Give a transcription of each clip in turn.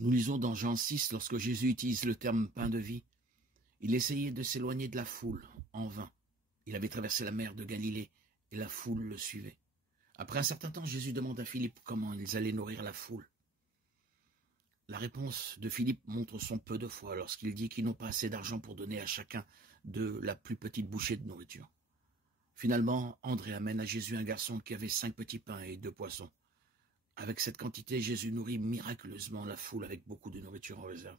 Nous lisons dans Jean 6, lorsque Jésus utilise le terme « pain de vie », il essayait de s'éloigner de la foule, en vain. Il avait traversé la mer de Galilée, et la foule le suivait. Après un certain temps, Jésus demande à Philippe comment ils allaient nourrir la foule. La réponse de Philippe montre son peu de foi lorsqu'il dit qu'ils n'ont pas assez d'argent pour donner à chacun de la plus petite bouchée de nourriture. Finalement, André amène à Jésus un garçon qui avait 5 petits pains et 2 poissons. Avec cette quantité, Jésus nourrit miraculeusement la foule avec beaucoup de nourriture en réserve.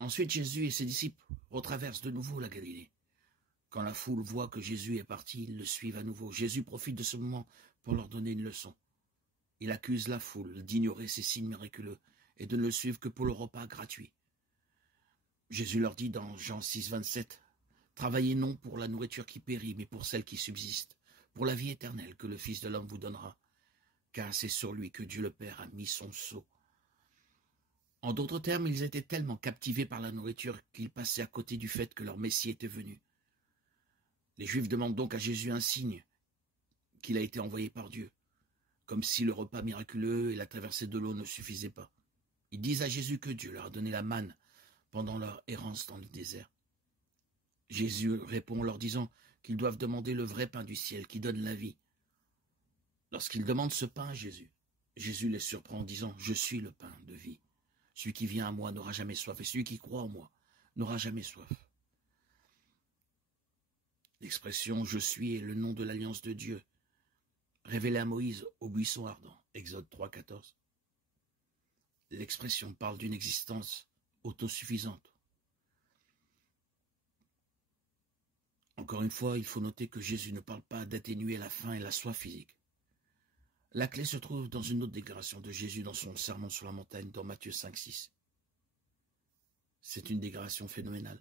Ensuite, Jésus et ses disciples retraversent de nouveau la Galilée. Quand la foule voit que Jésus est parti, ils le suivent à nouveau. Jésus profite de ce moment pour leur donner une leçon. Il accuse la foule d'ignorer ces signes miraculeux et de ne le suivre que pour le repas gratuit. Jésus leur dit dans Jean 6, 27, « Travaillez non pour la nourriture qui périt, mais pour celle qui subsiste, pour la vie éternelle que le Fils de l'homme vous donnera, car c'est sur lui que Dieu le Père a mis son sceau. » En d'autres termes, ils étaient tellement captivés par la nourriture qu'ils passaient à côté du fait que leur Messie était venu. Les Juifs demandent donc à Jésus un signe qu'il a été envoyé par Dieu, comme si le repas miraculeux et la traversée de l'eau ne suffisaient pas. Ils disent à Jésus que Dieu leur a donné la manne pendant leur errance dans le désert. Jésus répond en leur disant qu'ils doivent demander le vrai pain du ciel qui donne la vie. Lorsqu'ils demandent ce pain à Jésus, Jésus les surprend en disant « Je suis le pain de vie. Celui qui vient à moi n'aura jamais soif, et celui qui croit en moi n'aura jamais soif. » L'expression « Je suis » est le nom de l'alliance de Dieu, révélée à Moïse au buisson ardent, Exode 3, 14. L'expression parle d'une existence autosuffisante. Encore une fois, il faut noter que Jésus ne parle pas d'atténuer la faim et la soif physique. La clé se trouve dans une autre déclaration de Jésus dans son sermon sur la montagne dans Matthieu 5, 6. C'est une déclaration phénoménale.